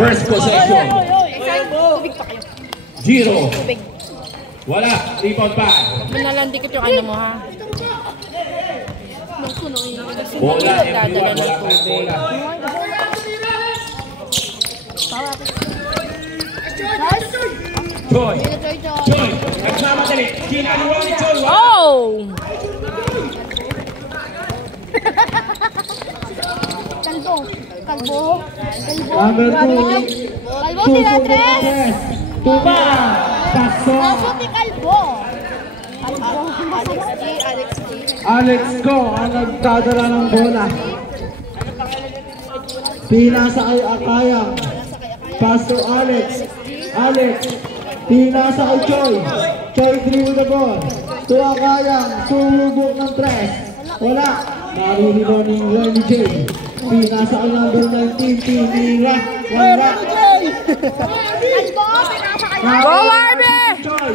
First possession. Giro. Wala. Rebound pa. Manalandikit yung ano mo ha. Bola. Dadala ng tubig. Joy. Joy. Nagmamadali. Ginagawa ni Joy. Oh! Kalbo. Number 2. Kalbo sila, Tres. Tuba. Paso. Kalbo ni Kalbo. Alex Go ang nagdadala ng bola. Pinasa kay Akayang. Pass to Alex. Alex. Pinasa kay Choy. Choy dribble the ball. To Akayang. Sulubok ng Tres. Wala. Naririnig ni Lenny J. Pinasa kay number 19. Tinira. Wala. Kalbo, pinasa kay Go, Barbie! Choy.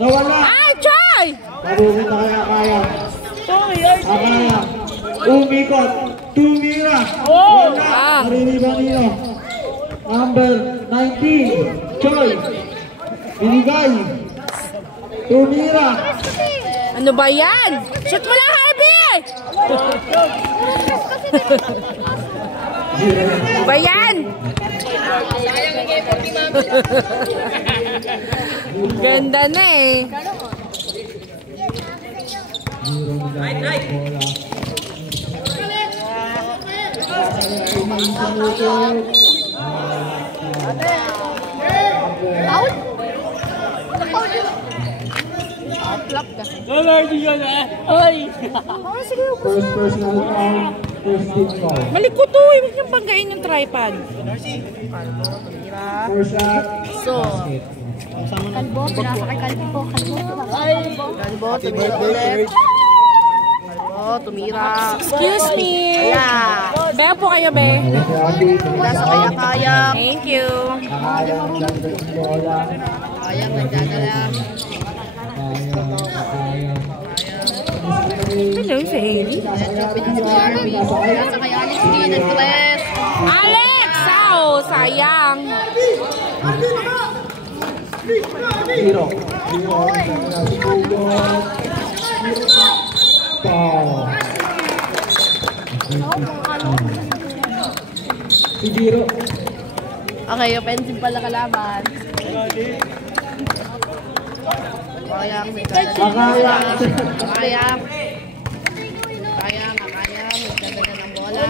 Nawala. Ay, Choy! Marunong na kaya Akayang. Akayang. Umikot. Tumira. Wala. Naririnig niyo. Number 19. Choy. Binigay. Tumira. Ano ba yan? Shoot mo na, Harvey! Ano ba yan? Ganda na eh. Out? First personal foul. First team foul. Malikot to eh. Huwag niyang banggain yung tripod. First shot. So, Kalbo, pinasa kay Kalbo. Kalbo, tumira ulit. Kalbo, tumira. excuse me. Yeah. Bea po kayo, be. Pinasa kay Akayang. Thank you. Akayang nagdadala ng bola. Akayang nagdadala. Hello, si Hailey. Pinasa kay Alex D. Nag-press. Alex! Oh, sayang. Zero. Foul. Si Giro. Okay, offensive pala kalaban. Akayang nagdadala. Akayang. Akayang nagdadala ng bola.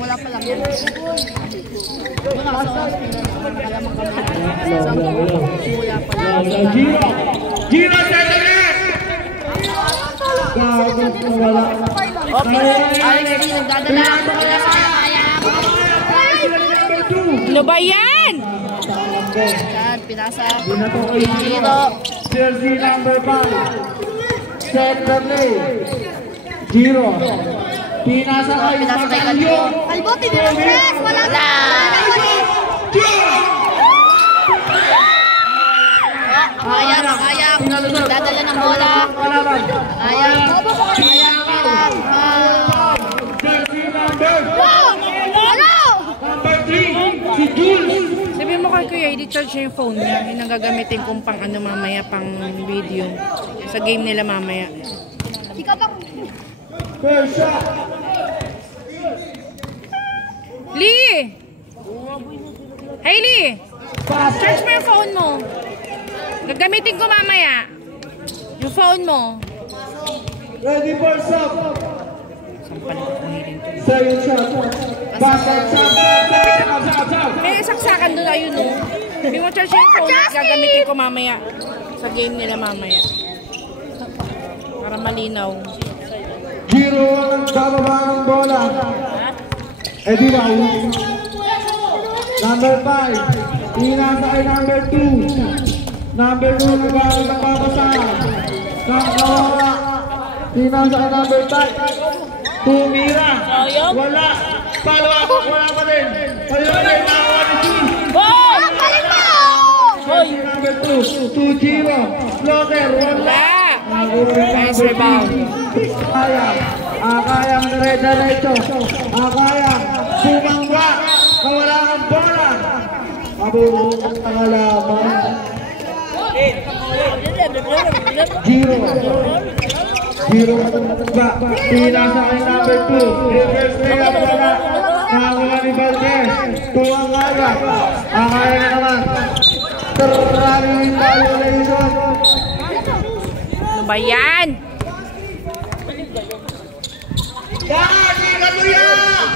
Wala pa lang yan. Giro. Giro Cesar. Wala. Okay, Alex D. nagdadala. Pinasa kay Akayang. Ano ba yan? Yan, pinasa. Binato kay Giro. Jersey number 5. Set the play. Giro. Pinasa kay Magalio. Kalbo, tinira Tres. Wala na. Akayang nagdadala ng bola. Akayang bilang. Jersey number Hello! number 3. Si Jules. Sabi mo kay Kuya, i-charge niya yung phone niya. Yung nagagamitin kong pang ano mamaya, pang video. Sa game nila mamaya. Ikaw ba? First shot. Lee! Hailey! Charge mo yung phone mo. Gagamitin ko mamaya. Yung phone mo. Ready for shot. Sampal ko kung hiling to. Second shot. Backhand shot. May saksakan doon ayun no. Hindi mo charge yung phone at gagamitin ko mamaya. Sa game nila mamaya. Para malinaw. Giro ang bababa ng bola. Eddie Wow. Number 5. Pinasa kay number 2. Number 2 nagawin ng papasahan. Nakakawala. Pinasa kay number 5. Tumira. Wala. Follow up. Wala pa din. Wala pa din. Nakawa ni Jules. Balik mo! Jersey number 2, 2-0. Floater, wala. Nice rebound. Akayang dire-diretso. Akayang sumangga. Nawala ang bola. Mabulong ang kalaban. 0 ba? Pinasa kay number 2. Reverse layup bola. Nakakuha ni Valdez. Tuwang agad. Akaya na naman. Rally violation. Ano ba yan? Yan! Ingat mo yan!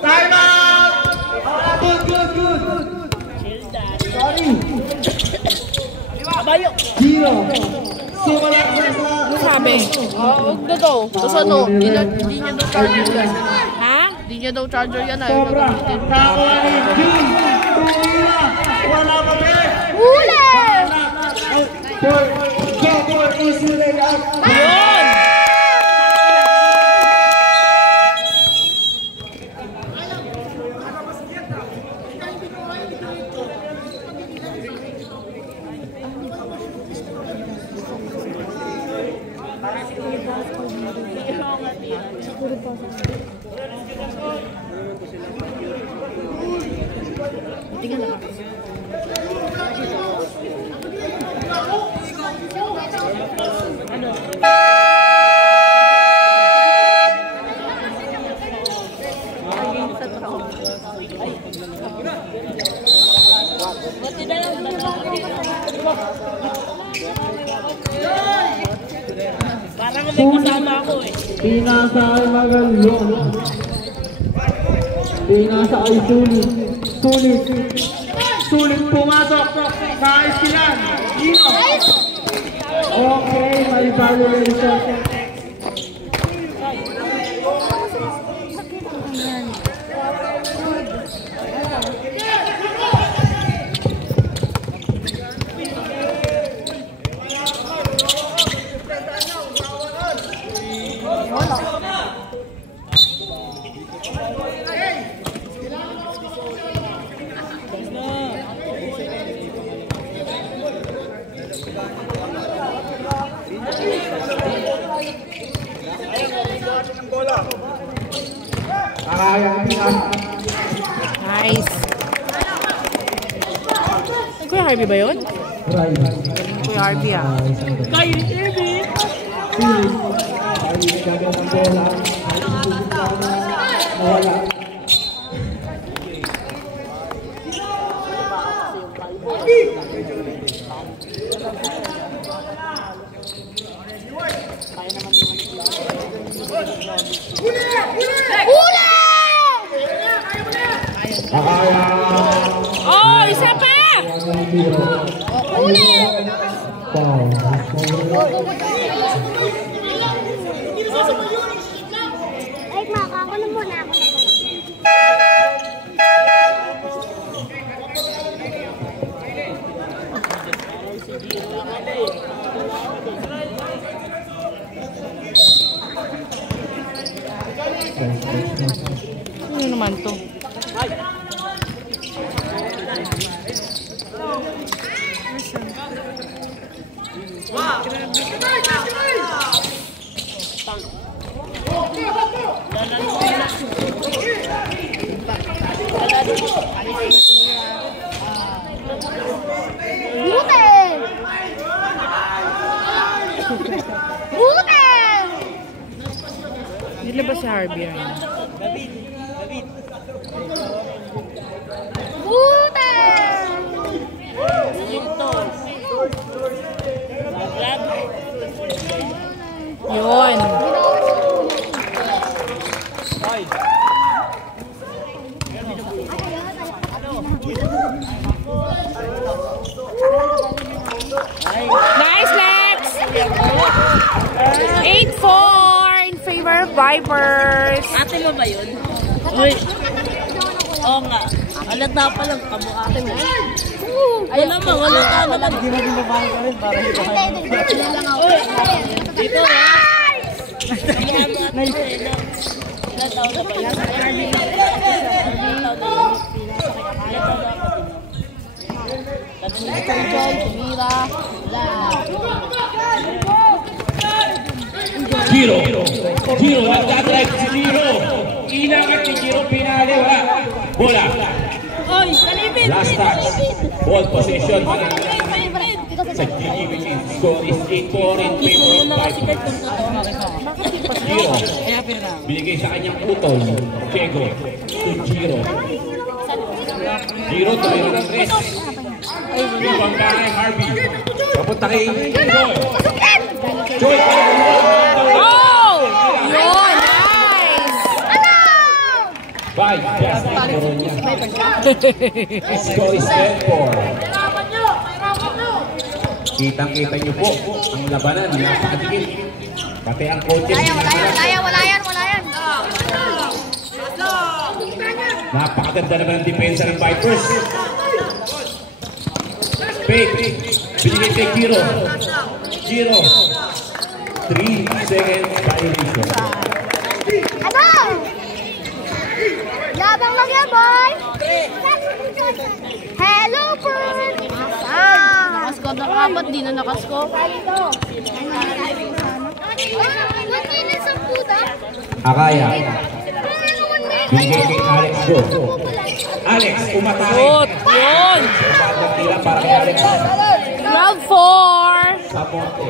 Time out! Good. Sorry. 0. Sumalak na sa... Ano sabi? Huwag na daw. Tapos ano? Hindi niya daw charger yan. Ha? Hindi niya daw charger yan. Sobra. Nakakuha ni G. Tumila. Wala pa rin. Huli! For easy layup. Yun! Parang may kasama ako eh. Pinasa ay Magalong. Pinasa ay Sulit pumasok. Naiskilan. Ino. Okay, may violation. Nice. Kuya Harvey ba yun? Kuya Harvey ah. Kuya Harvey! Oh, isa pa! Ay, makakano muna ako. Ano naman to? Hindi ba si Harvey yan? Yun. Nice, Lex! 8-4 in favor of Vipers. Ate mo ba yun? Uy. Oo nga. Halata pa lang kamo ate mo. Ayun naman, halata naman. Hindi maging babae ka rin para hindi pa kayo. Dito ha. Ilan taon na ba yan? Ilan taon na ba yan? Giro, nagdadrive si Giro. Inangat ni Giro, pinali, wala. Bola. Last touch. Ball possession. Sa Gigi, which is score is 8-4 in favor of Vipers. Giro, binigay sa kanyang utol. Diego, to Giro. Giro, tayo ng tres. Ibang kay Harvey. Papunta kay Joy. Joy, Oh! Yun! Nice! Five, Justin Moronia. Score is 10-4. Kitang-kita niyo po ang labanan. Napakadikit. Pati ang coaches. Wala yan. Napakaganda naman ang depensa ng Vipers. Fake. Binigay kay Giro. Giro. 3 seconds violation. Ano? Labang lang yan, boy. Hello, bird. Nakaskop na kapat, di na nakaskop. 1 minute ang puta. Akaya. Binigay kay Alex Go. Alex, umatake. Good! Yun! Tira para kay Alex. Round 4! Sa Monte.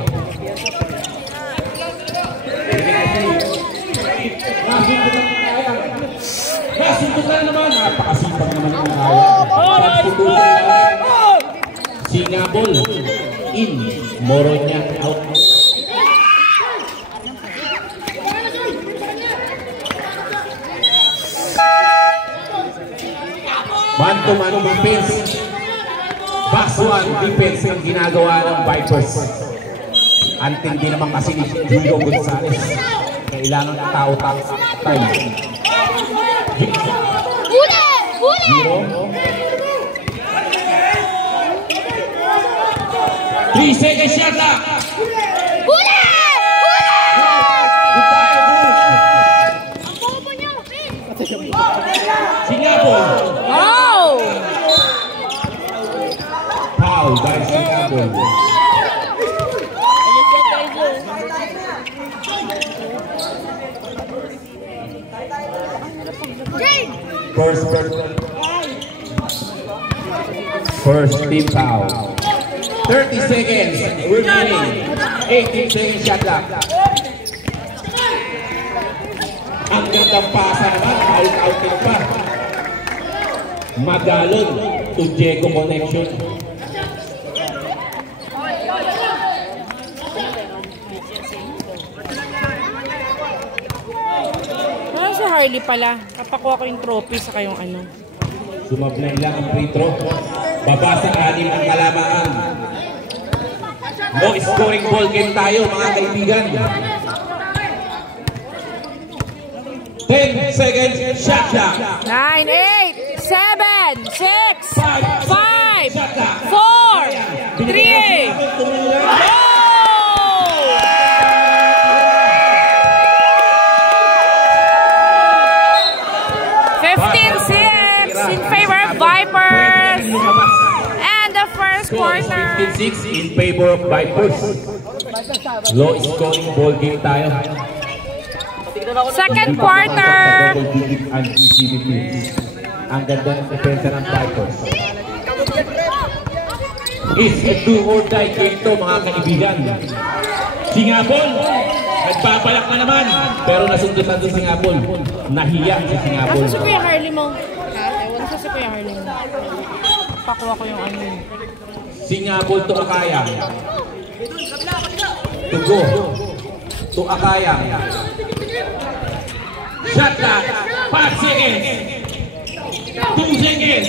Kasuntukan naman. Napakasipag naman ang Akaya. Singapol. In. Moronia out. Man-to-man defense. Basuan defense ang ginagawa ng Vipers. Antindi naman kasi ni Julio Gonzalez. Kailangan ng tao-tao time. Huli! Giro. 3 seconds yata. Huli! Singapol. Oh! Foul dahil Singapol. First team foul. 30 seconds remaining. 18 seconds shot clock. Ang gandang pasa naman, out pa. Magalon to Diego connection. Ano si Harley pala? Kapakuha ko yung trophy sa kayong ano. Sumablay lang ang free throw. Baba sa 6 ang kalamaan. No scoring ball game tayo mga kaibigan. 10 seconds shot clock. 9, 8, 7, 6, 5, 4, 3, 15-6 in favor of Vipers. And the first quarter. 15-6 in favor of Vipers. Low scoring ball game tayo. Second quarter. Ang ganda ng depensa ng Vipers. It's a do or die game to mga kaibigan. Singapol, nagpapalak na naman. Pero nasundutan doon Singapol. Nahiya si Singapol. Nasa si Kuya Harley mo? Nasa si Kuya Harley mo? Pakuha ko yung ano yun. Singapol to Akaya. To go. To Akaya. Shot clock. 5 seconds. 2 seconds.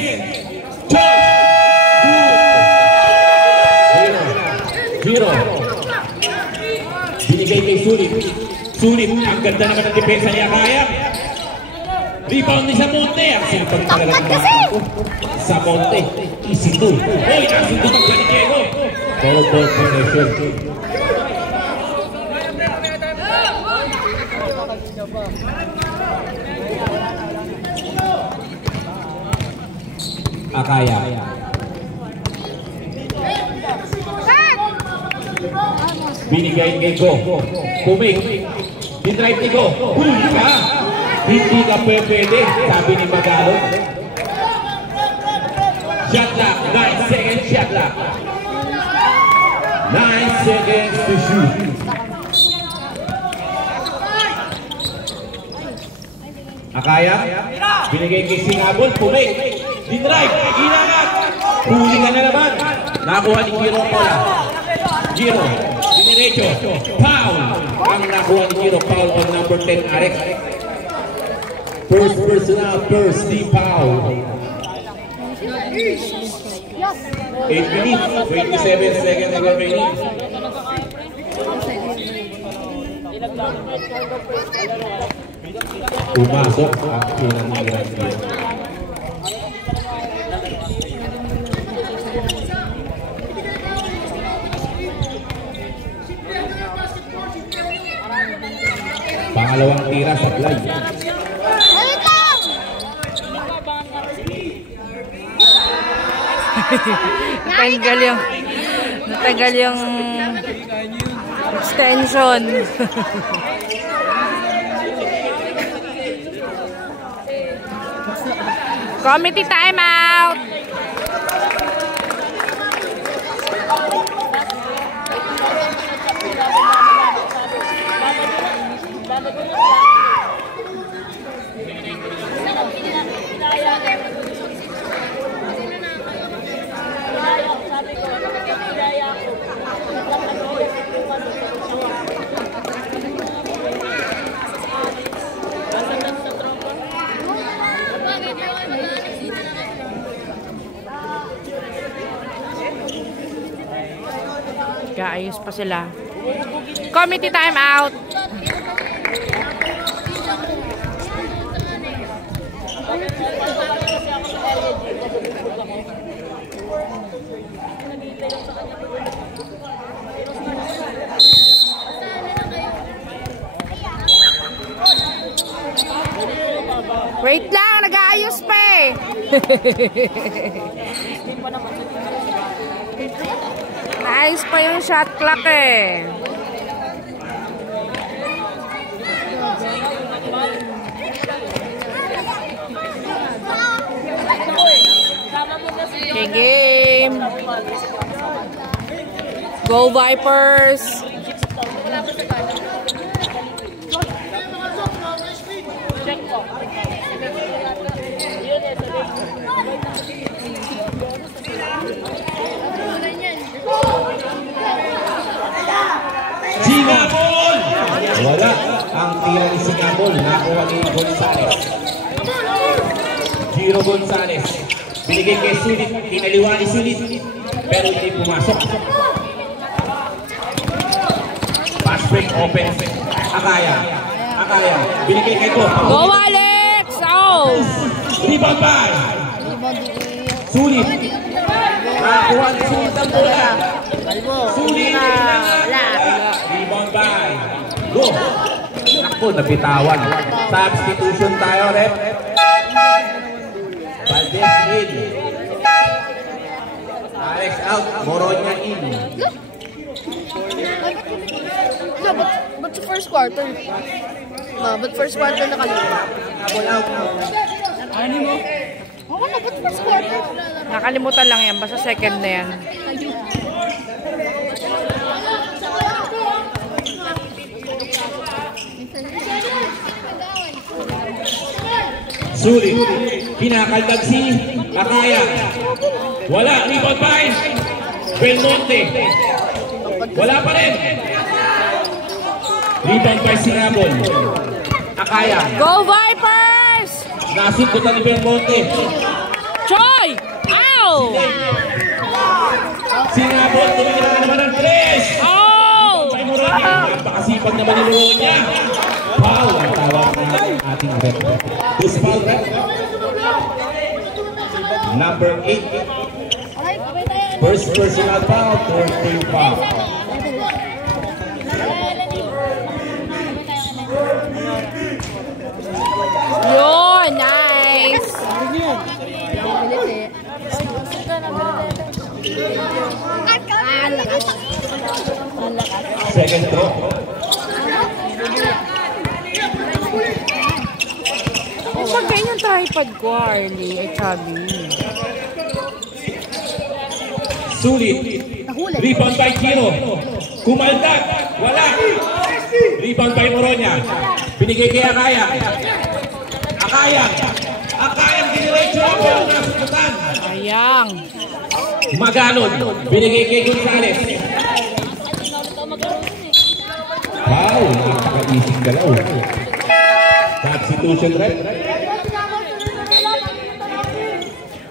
Zero. Binigay kay Sulit. Sulit. Ang ganda naman ng depensa niya kaya. Rebound ni Samonte. Ang sipag talaga ng bata ko. Samonte. Easy to. Hoy, nasundutan ka ni Diego. Ball possession. Akaya. Binigay kay Go. Puming. Dinrive ni Go. Huli ka. Hindi ka pwede. Sabi ni Magalong. Shot clock. 9 seconds shot clock. 9 seconds to shoot. Akaya. Binigay kay Singabol. Puming. Dinrive. Ginangat. Huli ka na naman. Nakuha ni Giro Paula. Giro. Dinirecho. Foul. Ang nakuha ni Giro. Foul on number 10 Arex. First personal. First team foul. 8 minutes. 27 seconds remaining. Pumasok ang pinangiran niya. Pangalawang tira sa fly. Natanggal yung extension. Committee time out. Kaayos pa sila. Committee time out. Wait lang, nag-aayos pa eh. Naayos pa yung shot clock eh. Okay, game. Go Vipers. Singabol! Wala ang tira ni Singabol. Nakuha ni Gonzales. Giro Gonzales. Binigay kay Sulit. Kinaliwa ni Sulit. Pero hindi pumasok. Pass break open. Akaya. Akaya. Binigay kay Go. Go Alex! Oh! Rebound by Sulit. Nakuha ni Sulit ang bola. Sulit. Rebound by Go. Naku, napitawan. Substitution tayo, rep. Valdez in. Alex out. Moronya in. No, but the first quarter. No, but first quarter nakalimutan. Ball out. Oo na, but first quarter. Nakalimutan lang yan. Basta second na yan. Sulit. Kinakaldag si Akaya. Wala. Rebound by Belmonte. Wala pa rin. Rebound by Singabol. Akaya. Go Vipers! Nasukutan ni Belmonte. Choi! Ow! Singabol. Tumira na naman ng 3. Oh! Napakasipag naman ni Moronya. Foul. Ang tawag na ating rep. This foul rep. Number 8. First personal foul. Third team foul. Yun! Nice! Second throw. Oh, pag ganyan tripod ko, Arlie, ay Chubby. Sulit. Rebound by Kiro. Kumaldag. Wala. Rebound by Moronya. Binigay kay Akaya. Akayang diniretso ang ball na sukutan. Sayang. Magalon. Binigay kay Gonzales. Wow, nakaka-ising galaw. Substitution rep.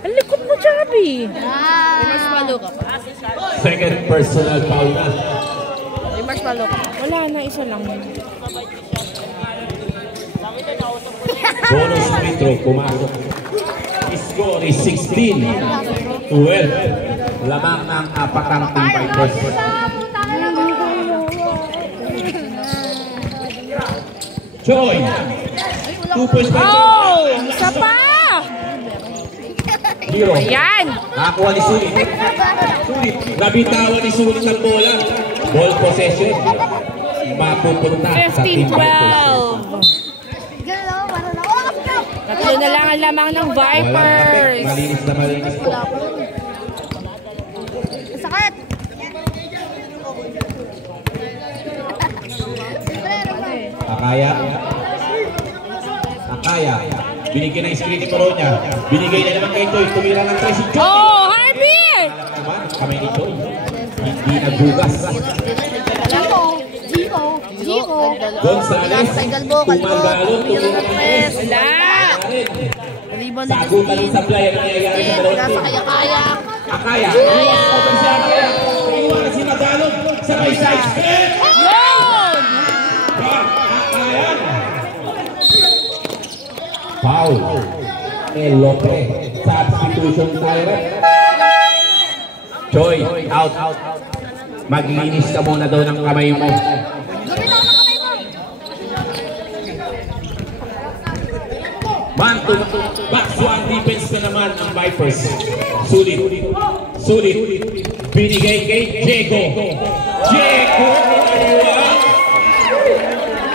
Ang likod mo, Chubby. Marshmallow ka pa. Second personal foul na. May marshmallow ka pa. Wala na, isa lang. Bonus free throw, pumasok. Score is 16-12. Lamang ng apatang team Vipers. Joy! 2 points by Joy. Oh! Isa pa! Hero. Ayan! Nakakuha ni Sulit. Nabitawan ni Sulit ang bola. Ball possession. Mapupunta sa team Vipers. 15-12. Tatlo na lang ang lamang ng Vipers. Malinis na malinis po. Sakit! Akaya. Binigyan ng screen ni Moronya. Binigay na naman kay Joy. Tumira ng 3 si Joy. Oh, Harvey! Kamay ni Joy. Hindi nagbugas. Gio. Gonzales. Tumagalon. Tumira ng 3. Wala! Sagutan ng sablay ang nangyayari sa Moronya. Nasa kaya-kaya. Akaya. Iwas ko ba siya? Iwas si Magalon. Sabay side step. Yun! Akaya. Foul. El Lopez. Substitution tayo. Joy, out. Maglinis ka muna daw ng kamay mo. Man to back one defense na naman ang Vipers. Sulit. Binigay kay Diego.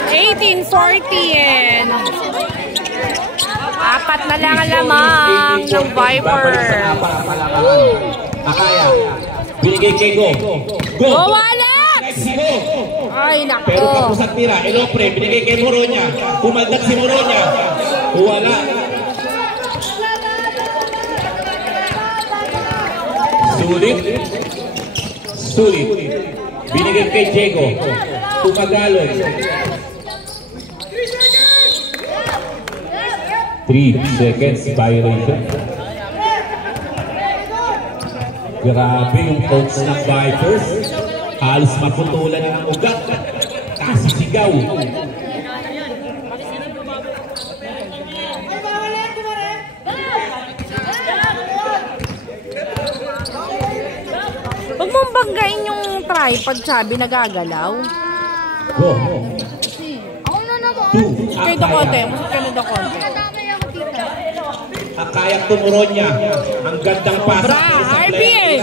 18-14. Apat na lang ang lamang ng Vipers. Akaya. Binigay kay Go. Go, Alex! Ay, nako. Pero tapos ang tira. Elopre. Binigay kay Moronya. Pumaldag si Moronya. Wala. Sulit. Binigay kay Diego. Tumagalon. 3 seconds violation. Grabe yung coach ng Vipers. Halos maputulan ng ugat. Kasi sigaw. Huwag mong banggain yung tripod, Chubby, nagagalaw. Go. Ako na naman. 2. Kayo do konti, kayo do konti. Kadamay ako, tita. Akayang Moronya. Ang gandang pasa. Sobra, Harvey!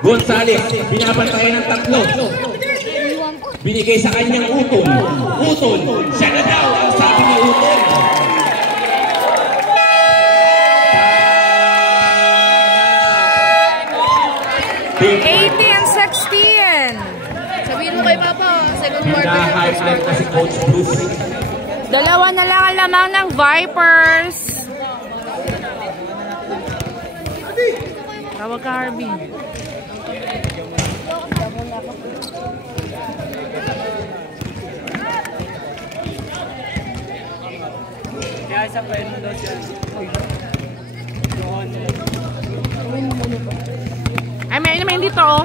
Gonzales. Binabantayan ng 3. Binigay sa kanyang utol. Siya na daw ang sabi ni utol. 18-16. Sabihin mo kay Papa, second quarter. Hina-highlight na si Coach Bruce. Dalawa na lang ang lamang ng Vipers. Tawag ka, Harvey. Ay, may naman dito, oh.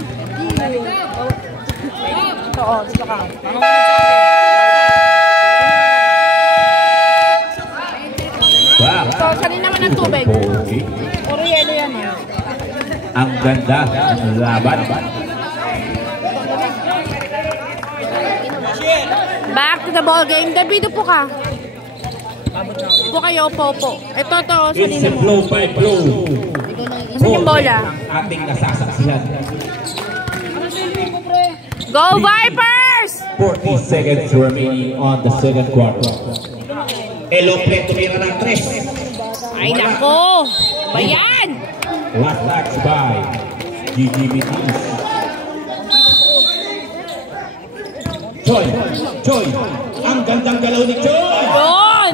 Dito, oh. Dito ka. Wow. Ito, kanina naman ang tubig. Puro yelo yan, eh. Ang ganda ng laban. Back to the ball game. David, upo ka. Upo kayo, upo. Ito, It's salina a mo. blow by blow. Saan yung bola? Ang ating nasasaksihan. Go Vipers! 40 seconds remaining on the second quarter. Elople tumira ng 3. Ay nako! Bayan! Last touch by GGBTs. Choi! Ang gandang galaw ni Choi! Yun!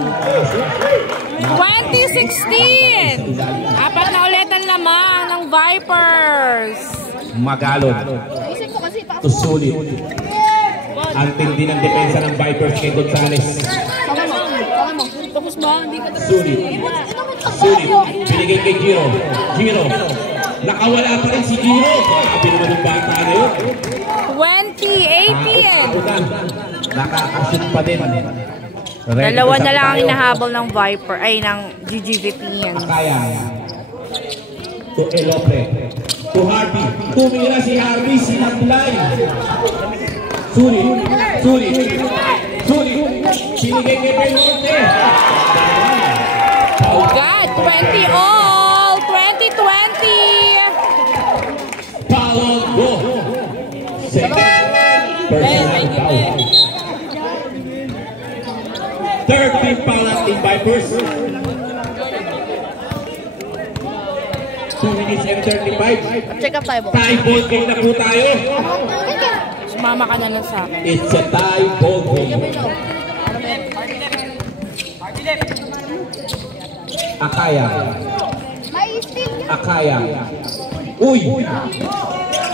2016! Apat na ulit ang laman ng Vipers. Magalon. To sulit. Ang tindi ng depensa ng Vipers kay Gonzales. Tapos ba? Hindi ka Sulit. Binigay kay Giro. Nakawala pa rin si Giro. Grabe naman yung bata na yun. 2018! Nakakashoot pa din. Dalawa na lang ang inahabol ng Viper, ay ng GGVPN. Kaya. To Elople. To Harvey. Tumira si Harvey, sinablay. Sulit. Sinigay kay Belmonte. Oh God, 20 all! 2020! Foul, go. Second. Personal foul. Third team foul natin Vipers. 2 minutes and 35. Check up tayo po. Tie ball game na po tayo. Sumama ka na lang sa akin. It's a tie ball game. Akaya. Uy!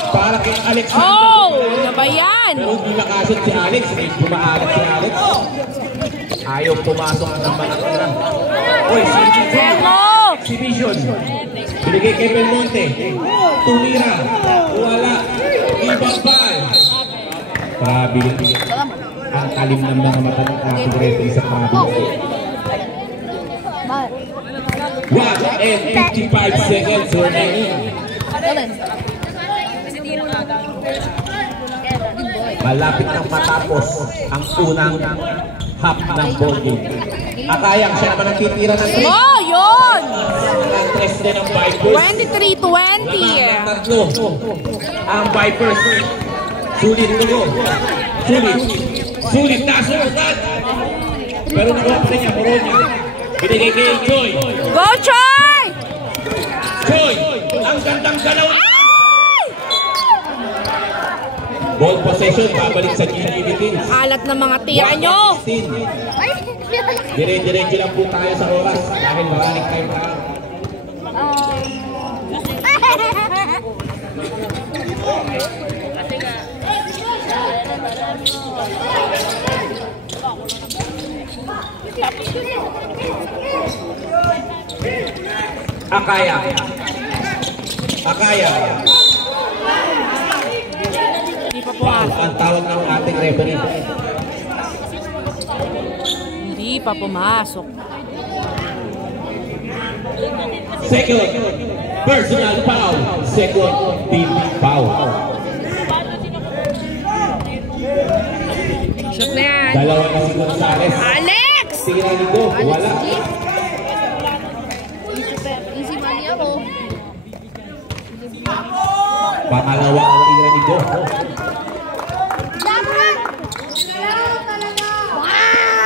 Para kay Alex. Oh! Ano ba yan? Pero hindi nakasot si Alex. May bumaalat si Alex. Ayaw pumasok ng manatira. Uy, exhibition. Binigay kay Belmonte. Tumira. Wala. Ibang ball. Grabe. Ang talim ng mga mata ng ating referee sa pangapit. 1 and 55 seconds remaining. Malapit nang matapos ang unang half ng ball game. Akayang siya naman ang titira ng 3. Oh, yun! Ang 3 din ang Vipers. 23-20. Tatlo. Ang Vipers. Sulit nyo. Sulit na sulit. Pero nakuha pa niya, Moronia. Binigay kay Choi. Go, Choi! Choi! Ang gandang galaw. Ball possession, babalik sa GGBTs. Alat ng mga tira nyo! Dire-diretso lang po tayo sa oras dahil maraming time na. Akaya. Hindi pa pumasok. Ang tawag ng ating referee. Hindi pa pumasok. Second, personal foul. Second, team foul. Shoot na yan. Dalawa na si Gonzales. Alex! Tira ni Go, wala. Easy money ako. Pangalawa ang tira ni Go.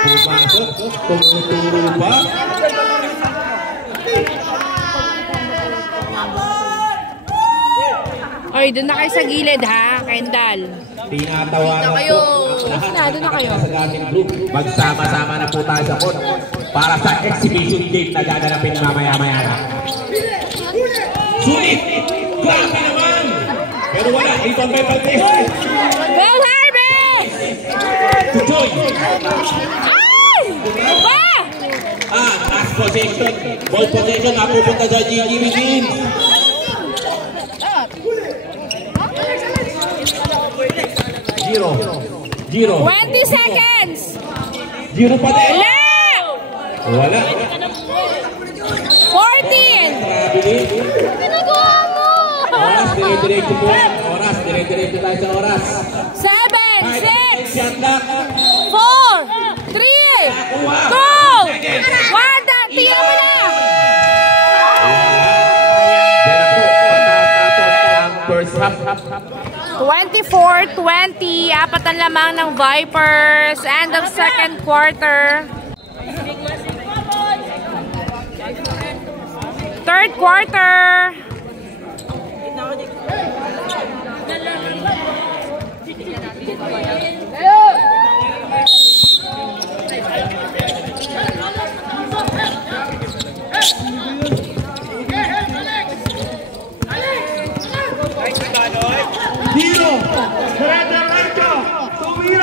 Pumasok, tumuturo pa. Oy, doon na kayo sa gilid ha, Kendall. Tinatawanan kayo. po ang lahat Doon na kayo. sa dating group. Magsama-sama na po tayo sa court para sa exhibition game na gaganapin mamaya-maya na. Sulit! Grabe naman! Pero wala, ibang may pag-test. Go, Harvey! Tutoy! Ay! Ba! Last possession. Ball possession na pupunta sa GGBTs. Giro. 20 seconds! Giro pa din. Wala! Wala. 14! Grabe din. Ginagawa mo! Oras, dire-diretso po. Oras, dire-diretso tayo sa oras. 7, 6, Shot clock. 4, 3, 2, 1, tira mo na! Yan na po, matatapos ang first half. 24-20. Apat ang lamang ng Vipers. End of second quarter. Third quarter.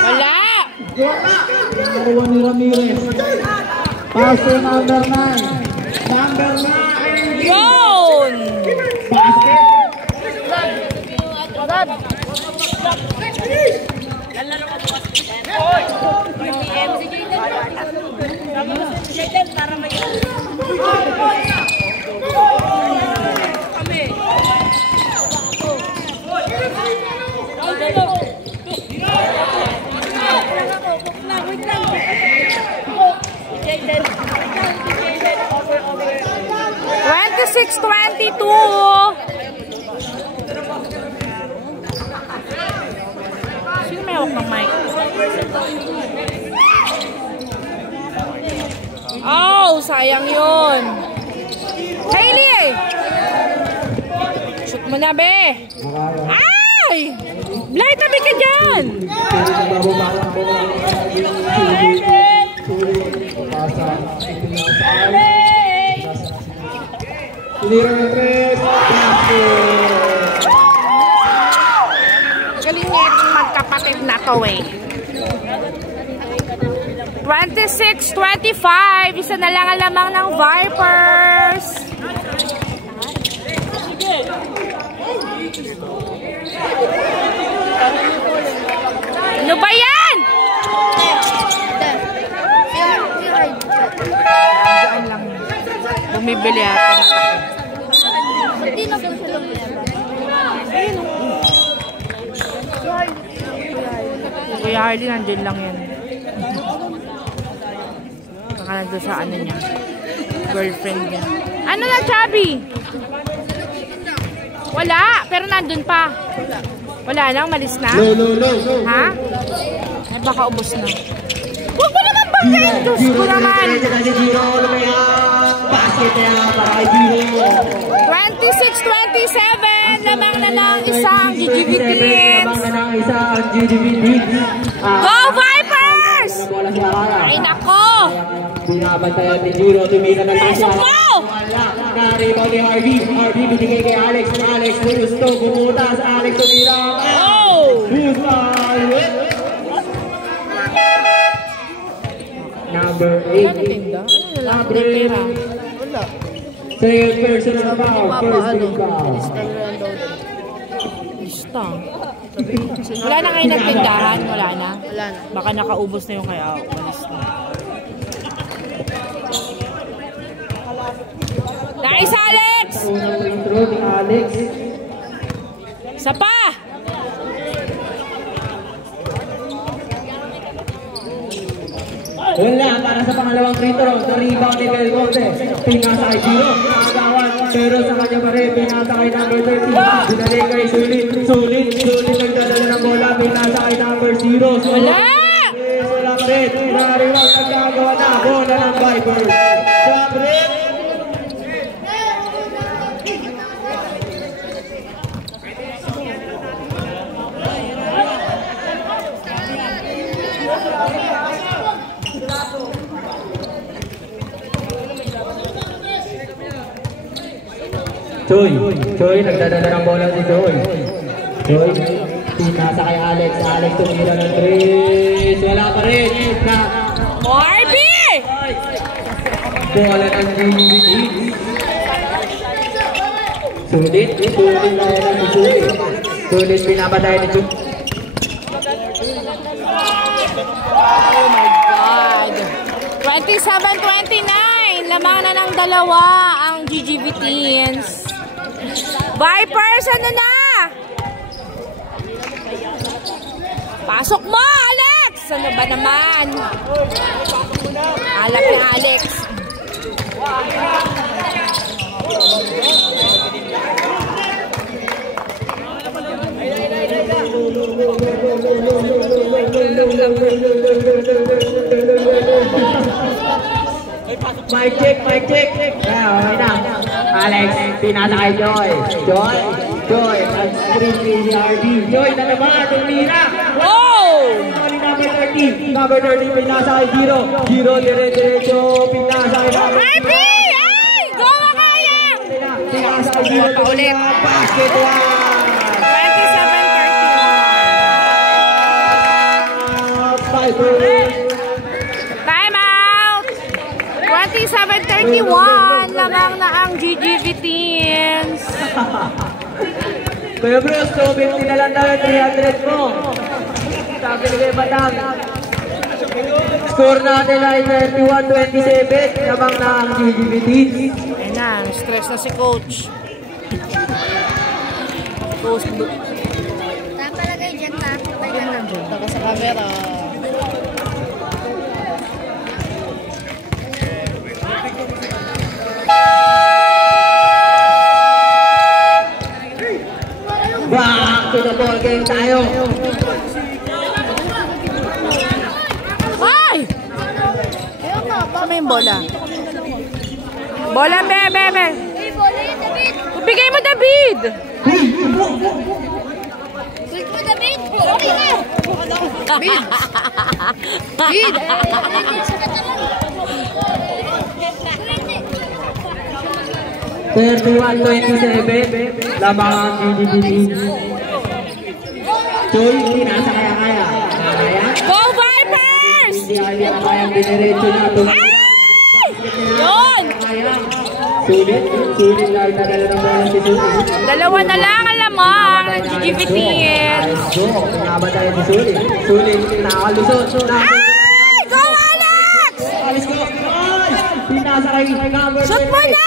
Wala! Number 1 ni Ramirez. Pass to number 9. Number 9. Yun! Basket. Sino may hawak ng mic? Oh, sayang yun. Hailey! Shoot mo na, be. Ay! Blay, tabi ka dyan! Galing niya itong magkapatid na to eh. 26-25. Isa na lang ang lamang ng Vipers. Ano ba yan? Diyan lang. Bumibili ata. Hindi na po sila Kuya Harley, nandun lang yan. Baka nandun sa ano niya. Girlfriend niya. Ano na, Chubby? Wala, pero nandun pa. Wala na, umalis na? Ha? Ay, baka ubos na. Huwag mo naman banggain! Diyos ko naman! 26-27. Lamang na lang isang GGV Teens. Go Vipers! Ay nako! Binabantayan ni Juro, tumira na tayo siya. Pasok mo! Naribaw ni Harvey. Harvey binigay kay Alex. Alex gusto bumutas. Alex tumira. Oh! Number 8. Ano lalaki ng pera? Second person na ba? First foul. Lista. Wala na kayo nagtindahan? Wala na? Wala na. Baka nakaubos na yung kaya umalis na. Nice, Alex! Unang free throw ni Alex. Isa pa! Wala para sa pangalawang free throw. Sa rebound ni Belmonte. Pinasa kay Giro. Nakagawan. Pero sa kanya pa rin. Pinasa kay number 13. Dinaling kay Sulit. Sulit nagdadala ng bola. Pinasa kay number 0. Wala! Wala pa rin. Nariwag nagkagawa na. Bola ng Vipers. Sabre. Choy, nagdadala ng bola si Choy. Choy, pinasa kay Alex. Alex tumira ng 3. Wala pa rin. RB! Bola ng GGV. Sulit na yan ang Sulit. Sulit pinapatay ni Choy. Oh my God! 27-29. Lamang na ng dalawa ang GGV Teens. Vipers, ano na? Pasok mo, Alex! Ano ba naman? Alap ni Alex. Mic check, mic check. Okay na. Alex, pinasa kay Joy. Joy, on-screen ni RD. Joy na naman, tumira. Oh! Number 30, pinasa kay Giro. Giro, dire-diretso, pinasa kay Giro. RB! Ay! Go kaya! Pinasa kay Giro. Paulit. Basket 1. 27-31. Time out! 27-31. Lamang na ang GGV teams. Kuya Bruce, 250 na lang tayo, 300 mo. Sabi ni Kuya Batang. Score natin ay 31-27. Lamang na ang GGV teams. Ayun na, stress na si coach. Coach, Saan palagay dyan na? taka sa camera. Back to the ball game tayo. Ay! Ano yung bola? Bola, bebe! Bigay mo, David! Quick mo, David! Okay na! David! David! 31-27. Lamang ang GGV. Joy, pinasa kaya. Go Vipers! Hindi kayang diniretso na. Yun! Sulit lang nadala ng bola si Sulit. Dalawa na lang ang lamang ng GGV teams. Nabatay ni Sulit. Sulit, nakalusot. Ay! Go Alex! Alis ko. Pinasa kay number 20. Shoot mo na!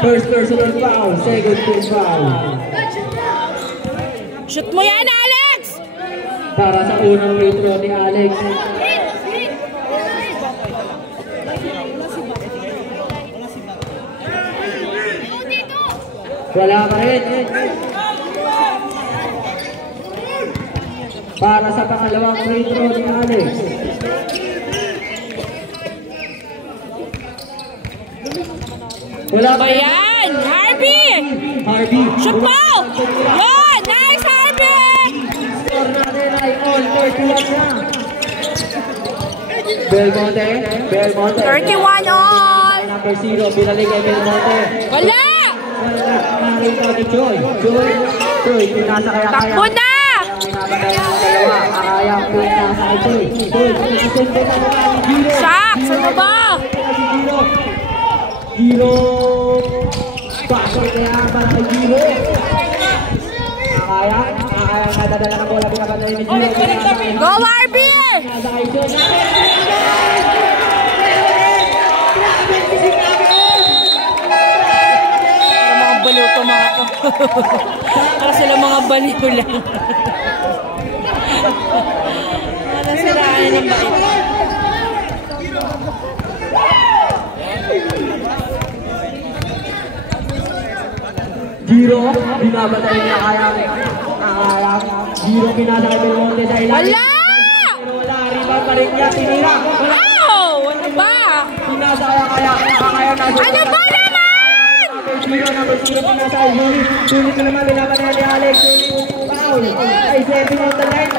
First personal foul, second team foul. Shoot mo yan, Alex! Para sa unang free throw ni Alex. Wala pa rin. Para sa pangalawang free throw ni Alex. Wala Ba yan? Harvey! Harvey. Shoot mo! Yun! Nice, Harvey! Score natin ay all 31 na. Belmonte. 31 all! Number 0, binalik kay Belmonte. Wala! Nakita ni Joy, pinasa kaya. Takbo na! Pinapatay ang dalawa. Kaya pinasa kay Joy. Susunod na naman ni Giro. Shaq! Ano ba? Giro. Pasok kaya ba kay Giro? Kaya nadadala ng bola. Pinapatay ni Giro. Go, Harvey! Pinasa kay Joy. Mga baliw to mga to. Para sila mga baliw lang. Para sila ay ng bait. Giro, binabatay niya kaya. Giro pinasa kay Belmonte sa ilalim. Wala! Pero wala, rebound pa rin niya, tinira. Wala. Ow! Ano ba? Pinasa kaya nasa. Ano ba naman? Giro, number 0, pinasa kay Sulit. Sulit na naman, binabatay ni Alex. Foul. Ay, 7 on the line.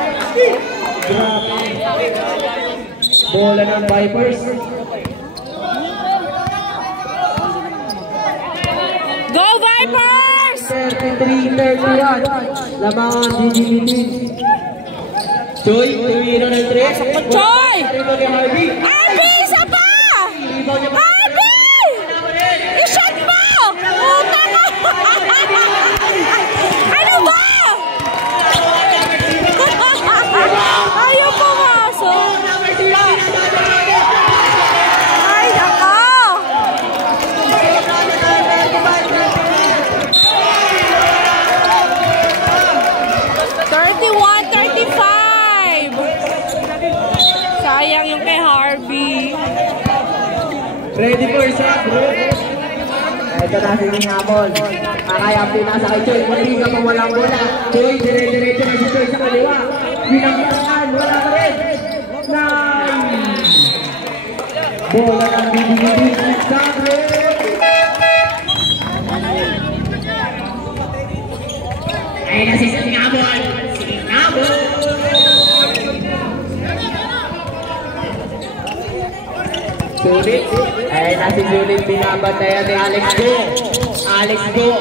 Bola ng Vipers. Go, Vipers! 33-31. Lamang ang GGV. Joy, tumira ng 3. Joy! Rito ni Harvey. Harvey, isa pa! Harvey! I-shot mo! Puta ka! Ano ba? Ayaw pumasok. Ay, ako! Sayang yung kay Harvey. Ready for shot, bro. Ito na si Ninamon. Akaya pinasa kay Choy. Muli ka pa walang bola. Choy, dire-diretso na si Choy sa kaliwa. Pinagpasan, wala ka rin. Nice! Bola ng BDBD. Sangre! Ayun na si Ninamon. Ninamon! Sulit. Ayun na si Sulit, binabantayan ni Alex Go. Alex Go.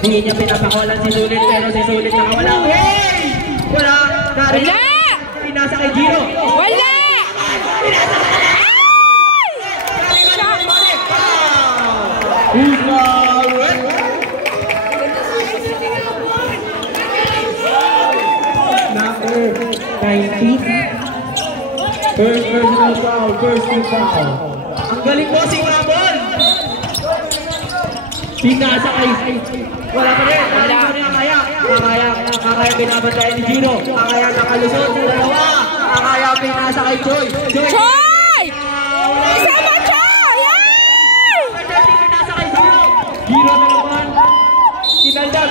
Hindi niya pinapakulan si Sulit, pero si Sulit nakawala. Hey! Wala! Wala! Pinasa kay Giro. Wala! Number 19. First personal foul, first team foul. Ang galing mo si Ramon. Pinasa kay. Wala pa rin. Kakaya binabantayan ni Giro. Kakaya nakalusot si dalawa. Kakaya pinasa kay Choy. Choy! Isa ba Choy? Ay! Pinasa kay Giro. Giro na naman. Sinaldan.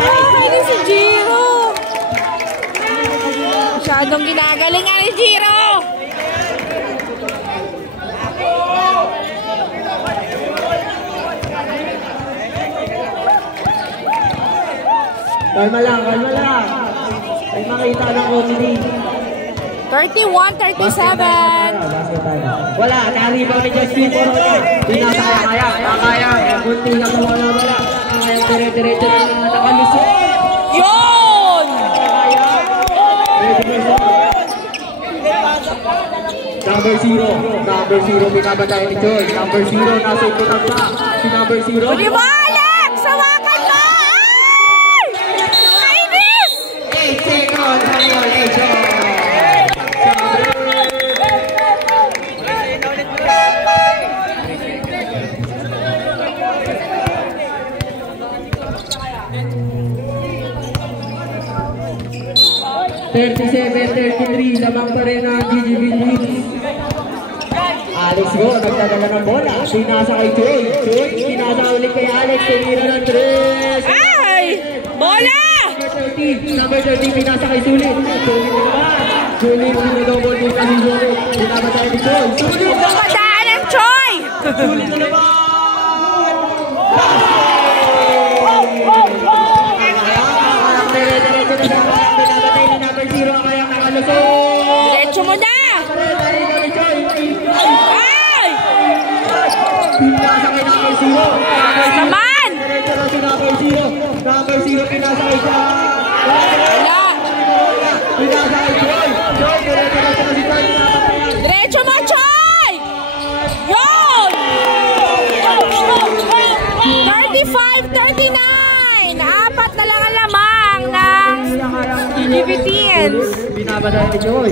Ay, si Giro! Masyadong ginagaling nga ni Giro! Kalma lang. Ay makita ng comedy. 31-37. Wala, nariba ni Justin Poroya. Pinasa kaya. Kunti na wala. Kaya dire-diretso na nakalusot. Yun! Number 0, binabantayan ni Joy. Number 0, nasa ikutan pa. Si number 0. Di ba, Alex? Sawakan mo! Ay! Kainis! 8 seconds, violation. $37-33, lamang pa rin ang GGB Leeds. Alex Go, nagdadala ng bola. Pinasa kay Choy. Pinasa ulit kay Alex. Tumira ng 3. Ay! Bola! Number 13, pinasa kay Sulit. Sulit, sinodobol din sa Sulit. Pinapatay ni Choy. Sulit! Napadaan ng Choy! Sulit na naman! Pinapatay ni number 0. Kaya nakalusot. Diretso mo na! Ay! Pinasa kay number 0. Naman! Number 0, pinasa kay siya. Wala! Pinasa kay Choy. Diretso na si Choy. Diretso mo, Choy! Yun! 35-39! Apat na lang ang lamang ng GGB Teens. Binabantayan ni Choy.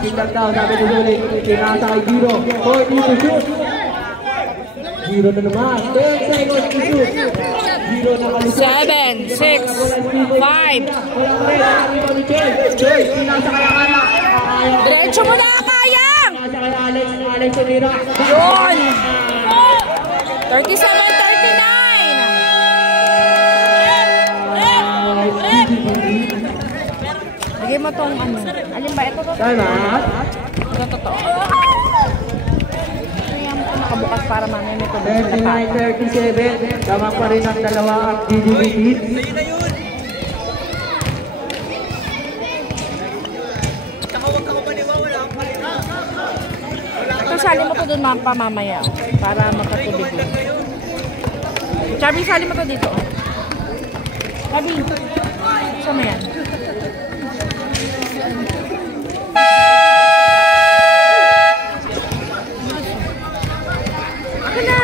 Tingnan daw, sabi ni Sulit. Pinasa kay Giro. Choy, dito shoot. Giro na naman. 10 seconds to shoot. Giro na kalusot. 7, 6, 5. Wala pa rin. Nakaribaw ni Choy. Choy, pinasa kaya kaya. Diretso mo na, Kayang! Pinasa kay Alex. Alex Unira. Yun! 37-39! Lagay mo tong ano. Alin ba? Ito to. Tama. Ito to. Kaya mo ito nakabukas para mamaya may tubig sa lapat. 39-37. Tama pa rin ang dalawa ang GGB Teams. Ito, sali mo to doon mamaya para magkatubig lang. Chubby, sali mo to dito. Chubby, saan mo yan? Ako na!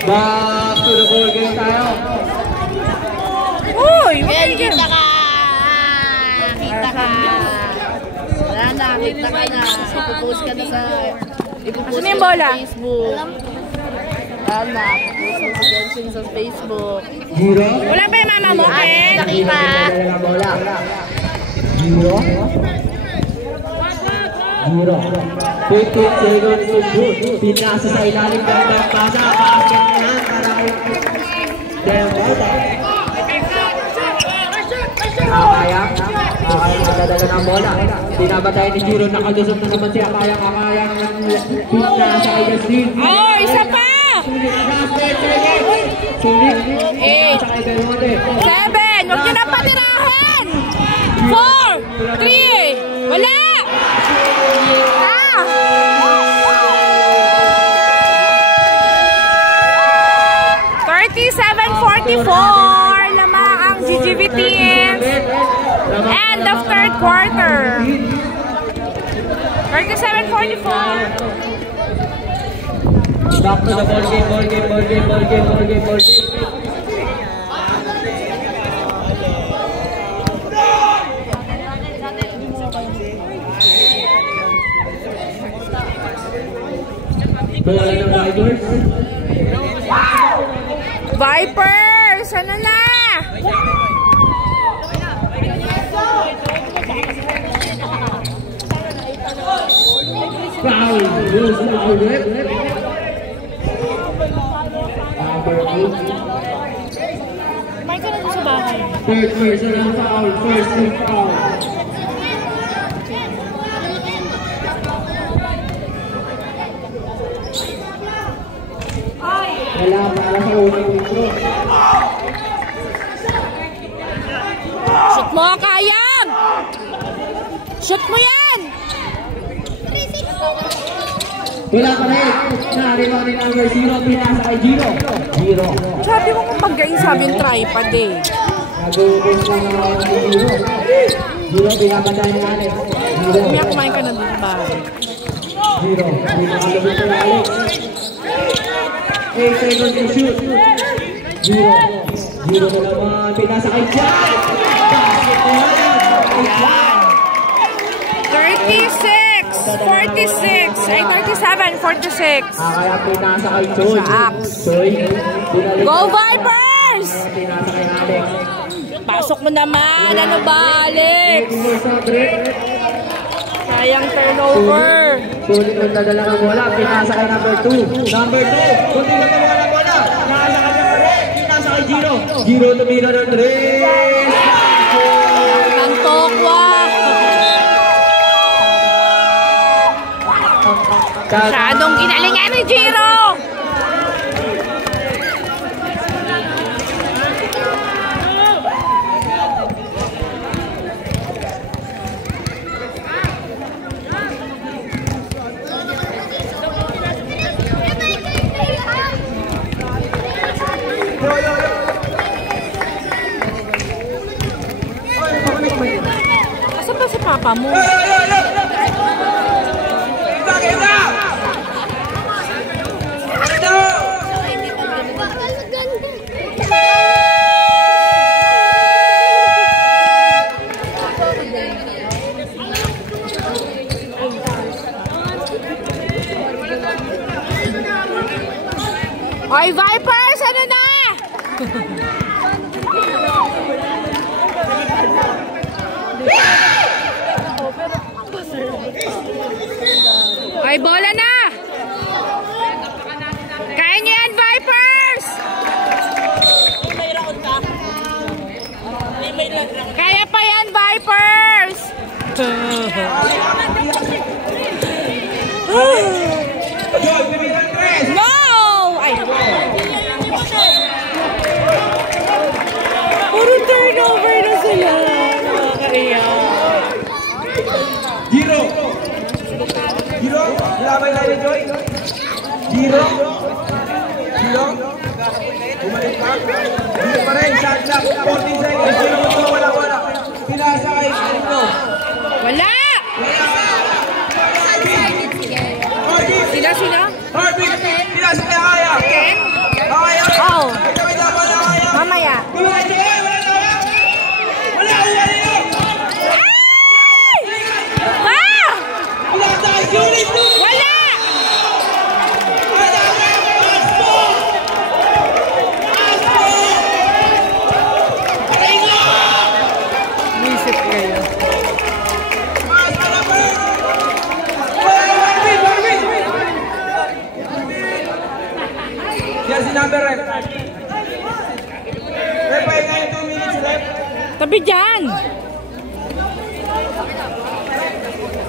Back to the ball game tayo. Uy! Well, kita ka! Kita ka! Wala na, kita ka na. Ipopost ka na sa... Asan na yung bola? Facebook. Anak, sa Genshin sa Facebook. Zero. Wala pa yung mama mo, Ken? Nakita. Zero. 15 seconds to shoot. Pinasa sa ilalim ng pasa. Paakit na yan para kay Demota. Akayang nadadala ng bola. Pinabatayan ni Giro. Nakalusot na naman si Akayang. Akayang pinasa kay Justin. Oh, isa pa! Sulit. 8, 7, huwag nyo na patirahan! 4, 3, wala! 37-44, lamang ang GGV teams. End of third quarter. 37-44. Back to the ball game. Wala ng Vipers. Vipers, ano na? Foul. Lose foul. May ka na doon sa bahay. Third person ang foul. First team foul. Wala para sa unang intro. Shoot mo, Kayang! Shoot mo yan! Wala pa rin. Nariwan ni number 0. Pinasa kay Giro. Sabi mo kung pag-gain sabi yung tripod eh. Nag-uubos lang ang Giro. Giro, pinapatayin ni Alex. Giro. Umiyak kumain ka na doon sa bahay. Giro. Pinakalabot ko na Alex. 8 seconds to shoot. Giro na naman. Pinasa kay Jan. Basket na yan. 36, 46. Ay, 37, 46. Kaya pinasa kay Choi. Choi. Go Vipers! Pinasa kay Alex. Pasok mo naman. Ano ba, Alex? Sayang turnover. Sulit ang dadala ng bola. Pinasa kay number 2. Number 2. Kunti na naman ang bola. Pinasa kay number 3. Pinasa kay Giro. Giro tumira ng 3. Tantokwa. Masyadong ginalingan ni Giro. Asan ba si Papa mo? Oy, Vipers! Ano na? Ay, bola na! Kaya niyo yan, Vipers! Kaya pa yan, Vipers! No! Ay! Puro turnover na sila. Nakakaiyak. Giro! Lamay na ni Joy! Giro! Bumalik pa! Dito pa rin! Shot clock! 14 seconds! Giro! Wala! Pinasa kay Giro! Wala! Sila? Harvey! Pinasa kay Akaya! Ken? Akaya! Oh. Kami laban na Akaya! Mamaya. Wala! Wala! Jersey number rep. Rep, ay ngayon 2 minutes, rep. Tabi dyan.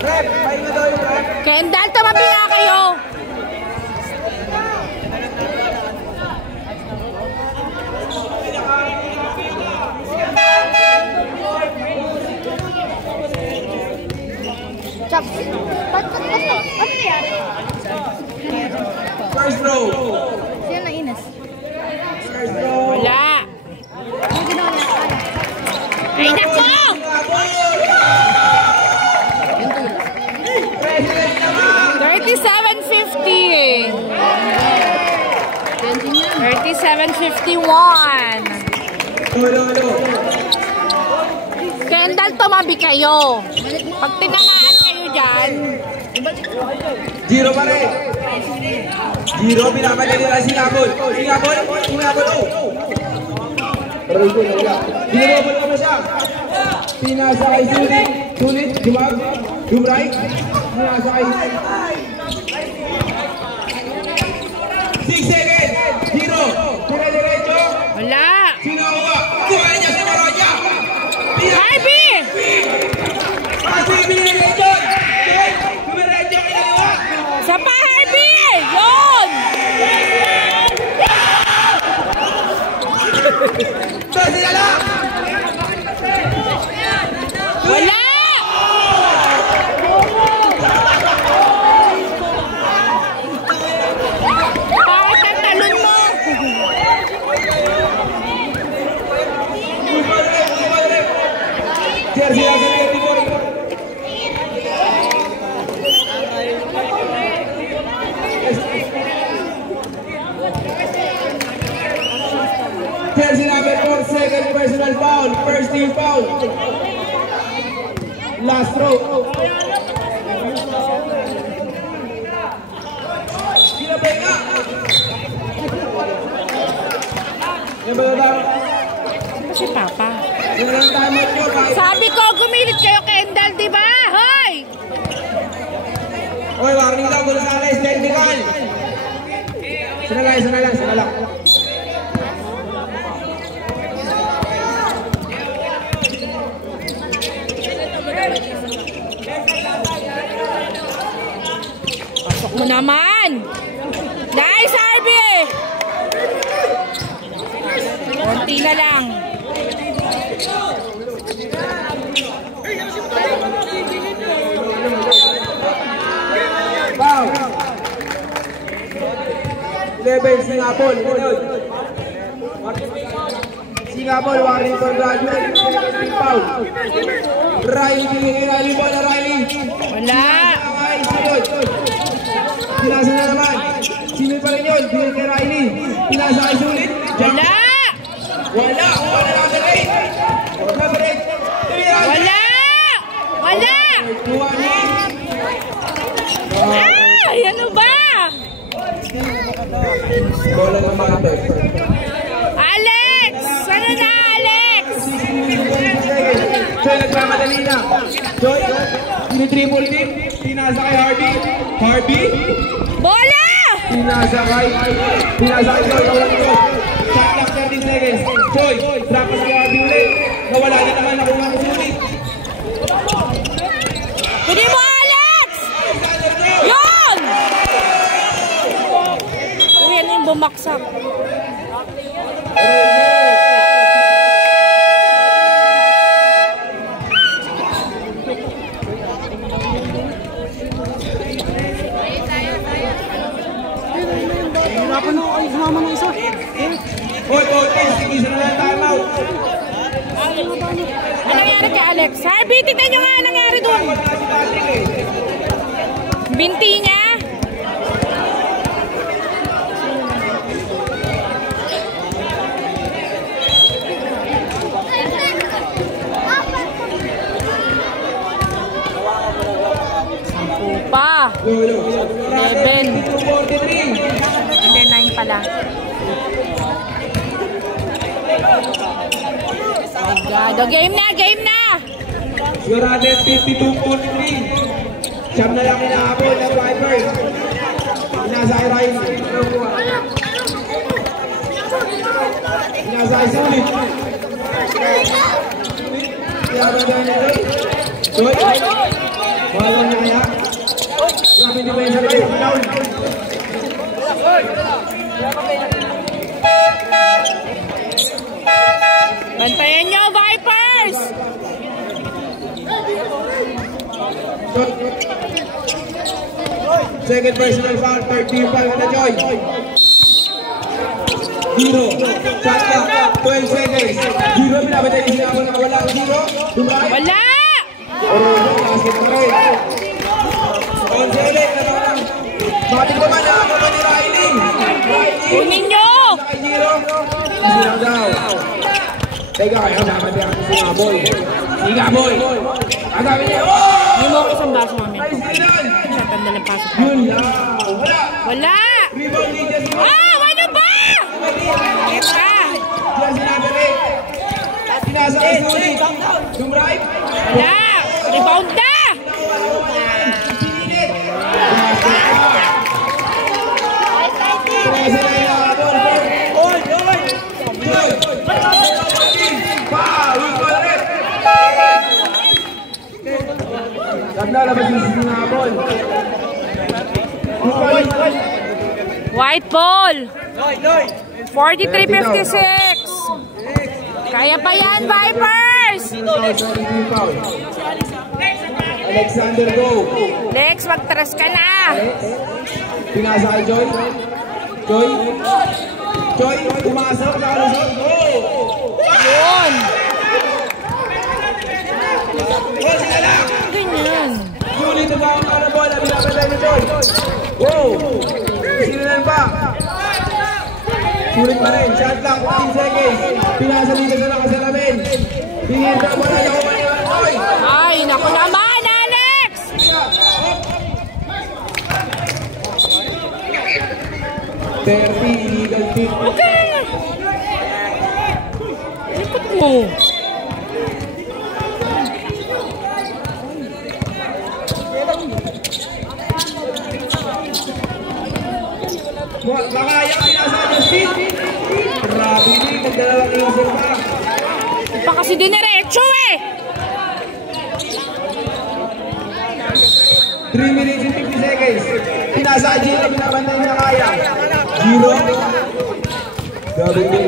Rep, ay nga daw yung rep. Kendall, tumabi nga kayo. Chop. Ano nangyari? First row. Sino na Ines? First row. Wala. Ano ginawa niya? Ay, nako! 3751. Kendall, tumabi kayo. Pag tinamaan kayo dyan. Zero pa rin. Zero, pinapalya nila Singapore. Singapore, oh. Binabol mo siya. Pinasa kay Sulit, dumag, dumray. Pinasa kay 6 seconds. Zero. Dire-diretso. Wala. Sino ako ba? Kuha niya si Maroja. Harvey! Kasi biniretsyo. Dumiretso kinagawa. Sa pa, Harvey! Yun! Kasi nala. Wala! Bakit ang talon mo? Jersey lagi na yung timor. Jersey number 4, second personal foul, first team foul. Last throw. Kinabeka. Yan ba ba? Ano si Papa? Yan ang tama nyo. Sabi ko, gumilit kayo, Kendall, di ba? Hoy! Oy, warning lang, Gonzales, technical. Sana lang. Pasok mo naman! Nice, Harvey! Konti na lang. Foul. 11, Singapore. Singapore, warning for graduate. Foul. Riley bola, Riley. Wala. Pinasa na naman. Sino pa rin yun? Pinasa kay Riley. Pinasa kay Sulit. Wala. Wala na rin. Wala. Ay, ano ba? Bola naman. Alex! Ano na, Alex? Joy, nagmamadali na. Joy, triple team. Pinasa kay Harvey. Bola! Pinasa kay Joy. Shot clock 30 seconds. Joy, drop pa si Harvey ulit. Nawala na naman ako ng sulit. Hindi mo, Alex! Yun! Yan yung bumaksak. Hoy, sige, isa na lang time out. Ano nangyari kay Alex? Harvey, tignan nyo nga nangyari doon. Binti niya. Sampu pa. 11. Hindi, 9 pala. Oh God. Oh, game na! Sigurado 52-43. Siyam na lang inaabot ng Vipers. Pinasa kay Riley. pinasay sulit. Yaman tayo nito. Joy. Walang na kaya. Grabe nyo ba yung sabay? Down. Bantayan nyo, Vipers! Second personal foul, third team foul na Joy. 0. Shot clock, 12 seconds. 0, pinapatay yung sinabon na wala. 0. Dumay. Wala! Basket na rin. 11 ulit. Bakit naman na ako ni Riley? Kunin nyo! 0. Sinaw daw. Teka kayo, dapat yung sinabon. Higa boy. Ang dami niya. Hindi mo ako isang baso mami. Nice sinan. Sa tanda ng pasok. Yun lang. Wala. Wala! Rebound ni Jesse. Ano ba? Eka! Diyan sinabali. Pinasa ka sulit. Dumray. Wala! Rebound na! White ball! 43-56! Kaya pa yan, Vipers! Alexander, go! Lex, magtras ka na! Pinasa kay Joy. Joy. Joy, pumasok sa kalusot. Go! Yun! Go, sila lang! Ganyan! Julie, tumawag ka na bola. Pinapatay ni Joy. Go! Sino na ba? Sulit pa rin. Shot lang. 15 seconds. Pinasa dito sa nakasalamin. Tingin ka bola. Ako maniwala, Joy. Ay, naku naman, Alex! 30, illegal kick. Okay! Likot mo. Makaya, pinasa Justin. Grabe ni, nagdalawang isip pa. Pa kasi dinerecho eh! 3 minutes and 50 seconds. Pinasa kay Giro, pinabantay niya kaya. Giro. Grabe ni,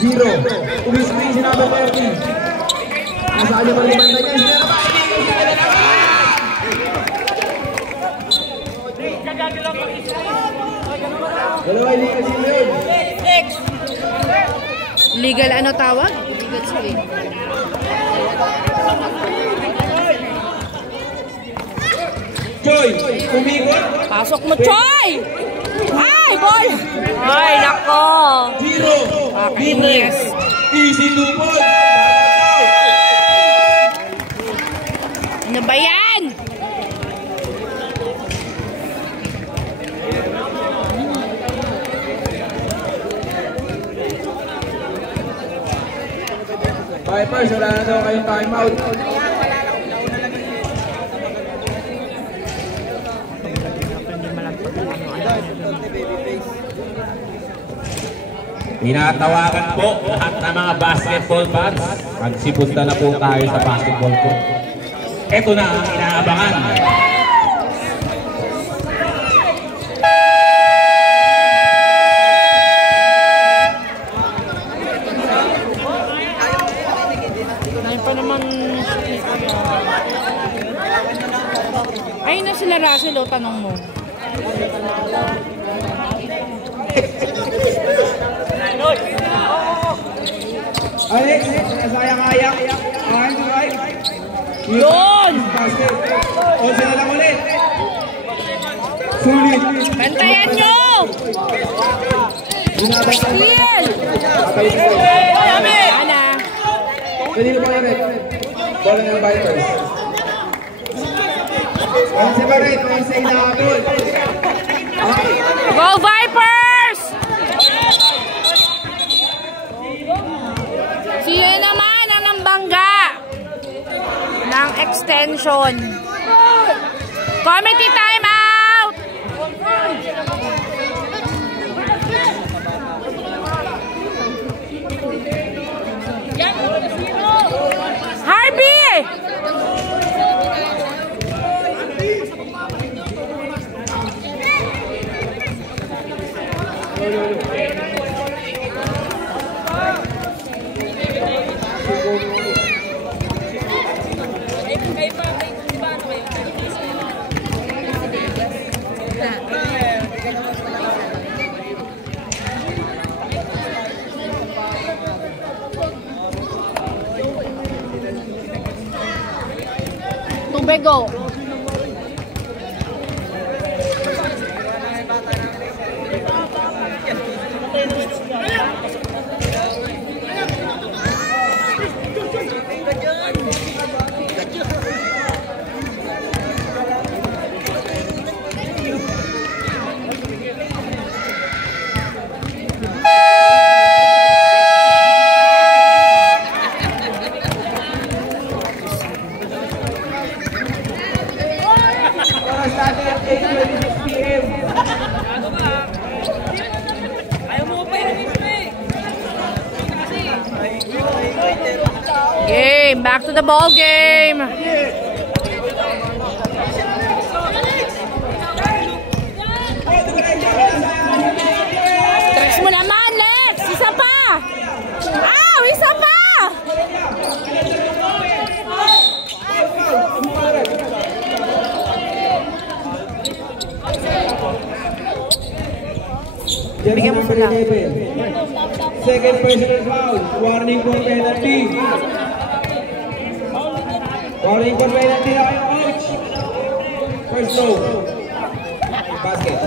Giro. Umisip yung sinabi 30. Nasa kanya pang libantay niya. Sila na ba? Dalawa illegal sila yun. Legal ano tawag? Legal swing. Joy, umikot. Pasok mo, Choy! Ay, ball! Ay, nako! Giro. Kakainis. Easy to ball. Ano ba yan? Vipers, wala na daw kayong timeout. Tinatawagan po lahat ng mga basketball fans. Magsipunta na po tayo sa basketball court. Ito na ang inaabangan. Ayun pa naman. Ayun na sila Russell, o tanong mo. Alex, nasayang-ayang. Behind to right. Yun! Basket. O sila lang ulit. Sulit. Bantayan nyo! Steal! Ana. Pwede na ba ulit? Bola ng Vipers. Ano si Barret? Ano sa inaabol? Go Vipers! Sino naman ang nambangga ng extension? Committee time out! Tubego. Oras natin at 8:26 PM. Game. Back to the ball game. Tracks mo naman, Lex. Isa pa. Ow! Isa pa. Bigyan mo sila. Second personal foul. Warning for penalty. Warning for penalty na kayo, coach. First row. Basket.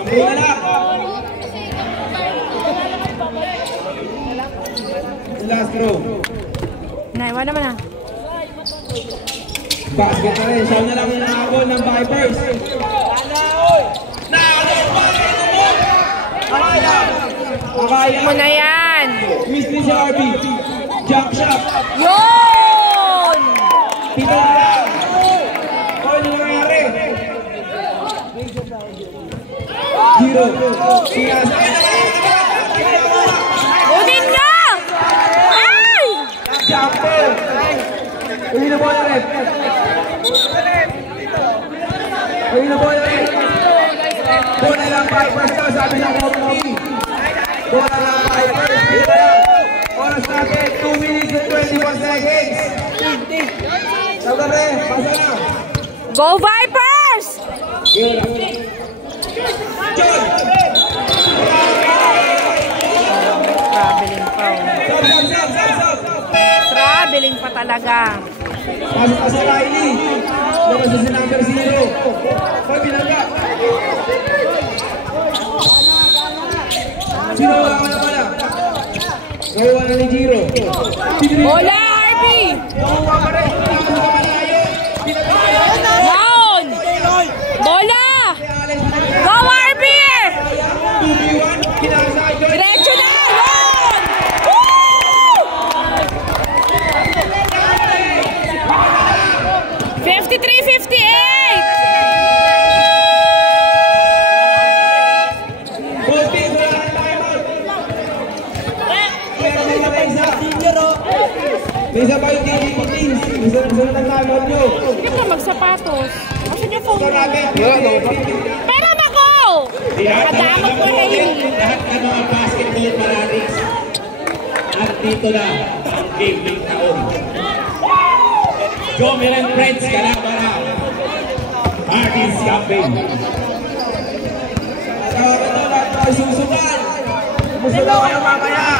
Sampu na lang. Last row. Naiwan naman ah. Basket na rin. Siya na lang yung nakabol ng Vipers. Akaya mo na yan. Miss ni si RB. Jump shot. Yun! Tito na lang. Ano yung nangyari? Giro. Sinasakay na lang. Kunin nyo! Ay! Jumper. Uwi na bola rin. Uwi na bola rin. Bola lang Vipers daw, sabi ng committee. Bola lang Vipers. Dito lang. Oras natin, 2 minutes and 24 seconds. Sabi rin, pasa na. Go Vipers! John! Traveling pa. Sab. Traveling pa talaga. Pasok pa si Riley. Labas na si number 0. Hoy, binangga. Sino wala ka na pala? Gawa na ni Giro. Bola, RB! Gawa pa rin. Down! Bola! Go RB! 2v1. Kinasa John. Diretso na! Yun! Woo! 53-58! Both teams wala ng timeout. May isa pa yung teams. Isa ng timeout nyo. Hindi ka magsapatos. Asan yung phone? Pera na ko! Nakadamot ko Hailey. Lahat ng mga basketball fanatics. At dito na ang game ng taon. Jomer and Friends Calabara. Martins Camping. Tawagan na lahat tayo susugal. Kumusta daw kayo mamaya?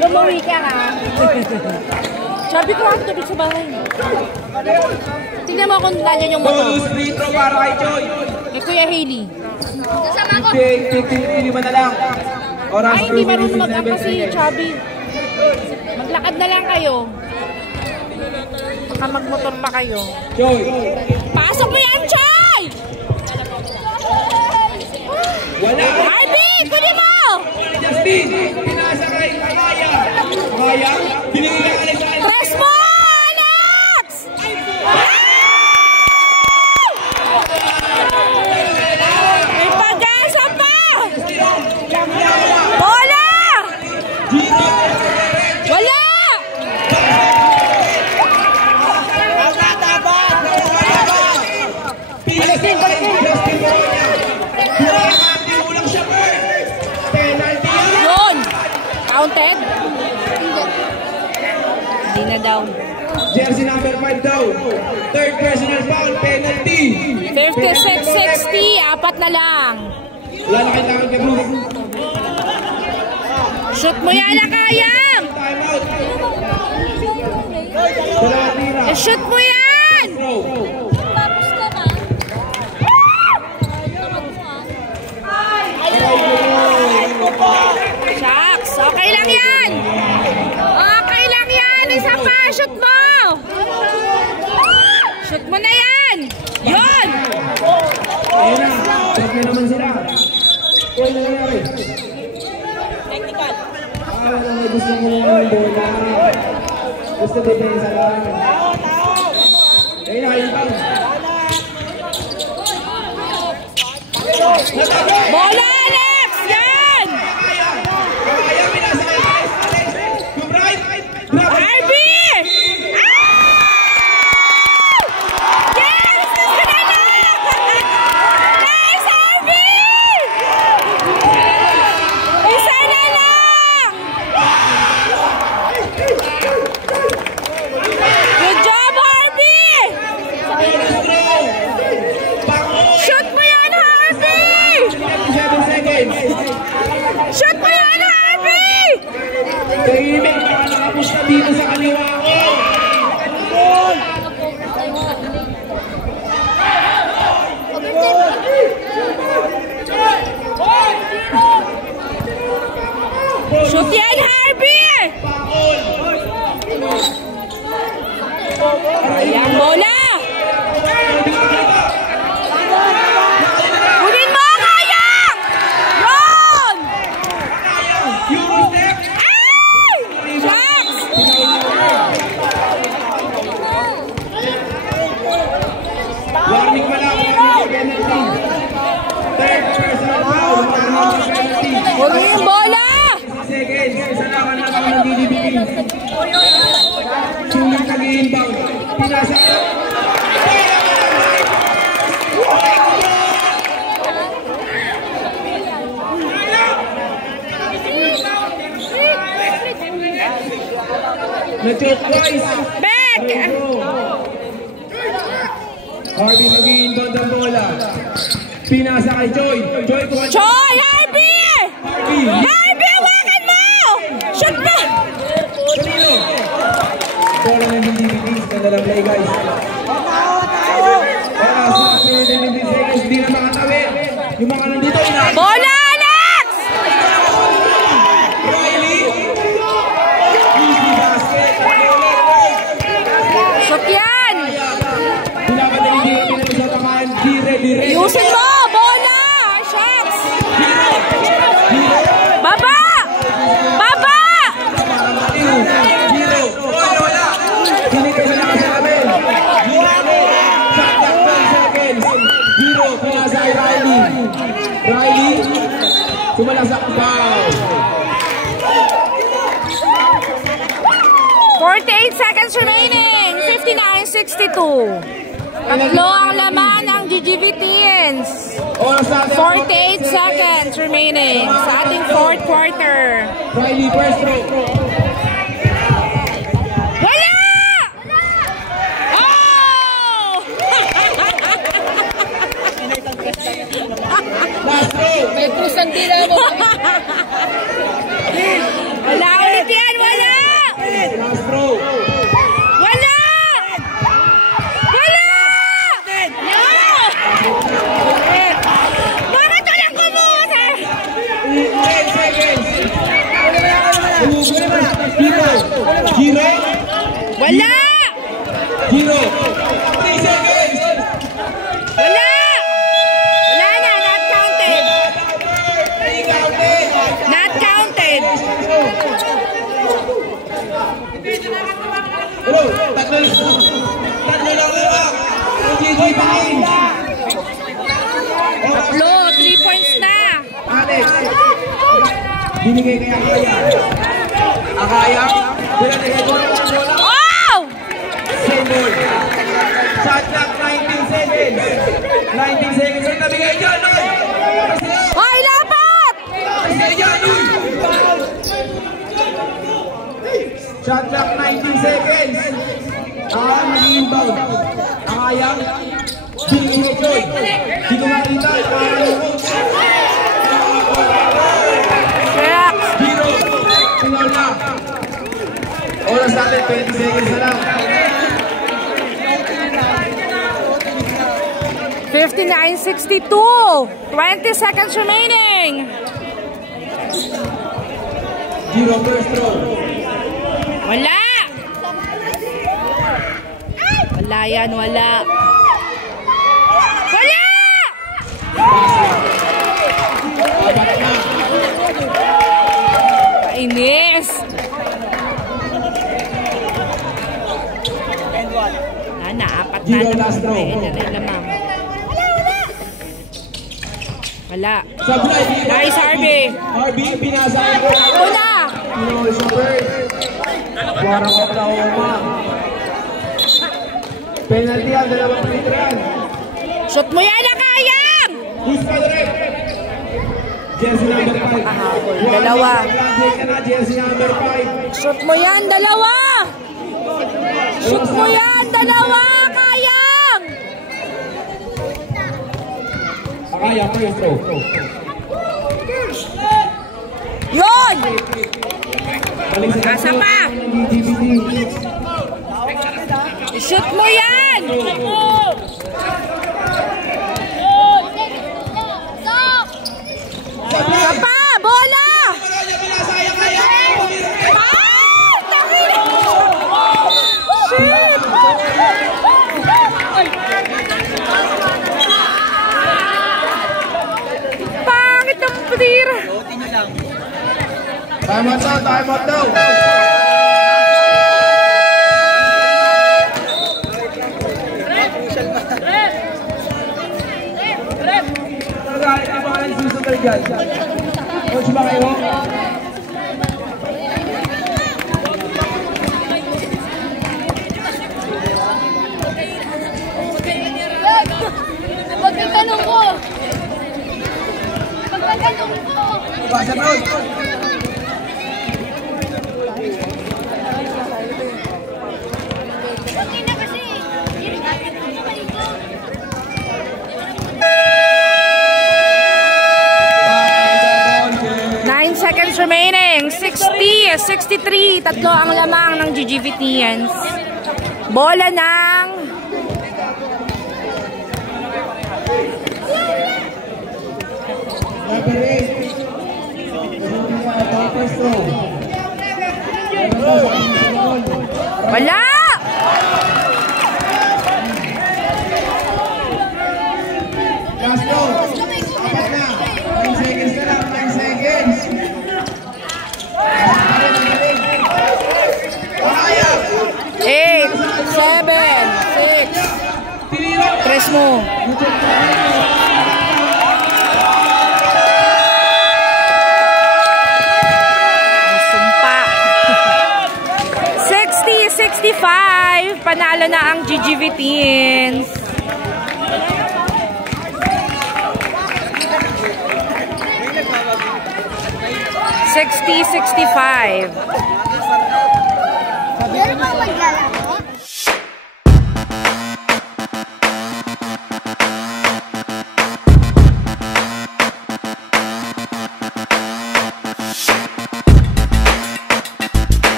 Lumuwi ka ha. Sabi ko ang tubig sa bahay. Tingnan mo kung nandiyan yung motor. Bonus free throw para kay Joy. Kay Kuya Hailey. 55 na lang. Oras Ay, hindi marunong mag-up kasi Chubby. Maglakad na lang kayo. Baka magmotor pa kayo. Joy. Pasok mo yan, Choy! Wala. RB! Kunin mo! Justin. Pinasa kay Kaya. Kaya. Binigay na kay Kaya. Press mo, Alex! May pag-asa pa! Bola! Wala! Di na daw. Jersey number 5 daw. Third personal foul, penalty. 56-60, apat na lang. Wala na kailangan ka, Bruce. Shoot mo yan, Akayang! Time out. Dalawang tira. Shoot mo yan! Throw. Tapos ka na. Shucks, okay lang yan! Okay lang yan! Isa pa, shoot mo! Shoot mo na yan! Yun! Ayun na. Check na naman sila. Kaya nangyari. Technical. Wala na gusto mo ng bola. Gusto depensa lang. Ayun na, ayun pa. Bola, Alex! Yan! Kaya pinasa kay Alex. Yung right. Harvey! Yes! Nice, Harvey! Isa na lang! Good job, Harvey! Shoot mo yan, Harvey! 7 seconds. Shoot mo yan, Harvey! Tahimik, baka nakapusta dito sa kaliwa ko. Shoot yan, Harvey! Ayan, bola! Kunin mo, Kayang! Yun! Eurostep. Ay! Shucks! Warning pala, penalty. Third personal foul, penalty. Huwag mo yung bola! Seconds, isa lang ang nakawang ng DDBT. Sulit nag-i-inbound. Pinasa. Na-choke twice. Back! Harvey mag-i-inbound ang bola. Pinasa kay Joy. Joy, kuha. Choy! Harvey! Harvey. Harvey, hawakan mo! Shoot mo! Kanino? Bola ng DDBT. Ganda lang play, guys. Sa 17 seconds, hindi na makatawid. Yung mga nandito, ina. Bola, Alex! Riley. Easy basket. Shoot yan! Bilaban na hindi na pinag-usapahan. Dire. Ayusin mo! Bola! Shucks! Baba! Baba! Zero. Wala. Hindi ka sila kasabi. Saktak 10 seconds. Zero. Pinasa kay Riley. Riley. Sumalasak. Foul. 48 seconds remaining. 59-62. Tatlo ang laman ng GGV Teens. Oras natin. 48 seconds remaining sa ating fourth quarter. Riley, first throw. Wala! Oh! Last throw. May krusan din ako. Wala ulit yan! Wala! Last throw. Wala! Wala! Bakit walang kumuha, sir? 10 seconds. Zero. Wala! Zero. 3 seconds. Wala! Wala na, not counted. Not counted. Hello, tatlo lang lang. GGB. Tatlo, 3 points na. Alex. Binigay kay Akaya. Akaya. Binigay ko ng bola. Oh! Same ball. Shot clock 19 seconds. 19 seconds ang nabigay dyan. Hoy, lapat! Nabigay dyan. Shot Shot clock 19 seconds. Mag-inbound. Nakayang. Bigay kay Joy. Di ko makita. Zero. Final na. Oras natin, 20 seconds na lang. 59-62. 20 seconds remaining. Zero first throw. Wala. Wala yan, wala. Wala! Kainis. Apat na lamang. Wala. Nice, RB. RB, pinasa. Una. Parang Oklahoma. Penalty ang dalawang pitran. Shoot mo yan na kayang! Who's by the red? Jersey number 5. Dalawa. Jersey number 5. Shoot mo yan, dalawa! Shoot mo yan, dalawa! Kayang! Kaya, first throw. Yun! Nasa pa! Shoot mo yan! Nasa pa! Bola! Shit! Pangit ang patira! Time out daw, time out daw! Coach ba kayo? Pagkatanong ko! Pagkatanong ko! Basa bro! Kanina kasi, ginagagad ko na malito. 9 seconds remaining. 60, 63. Tatlo ang lamang ng GGVTians. Bola ng... Wala! Last throw! Apat na! 9 seconds na lang! 9 seconds! 8, 7, 6. Tres mo. Sumpa. 60-65. Panalo na ang GGVTians. 60-65.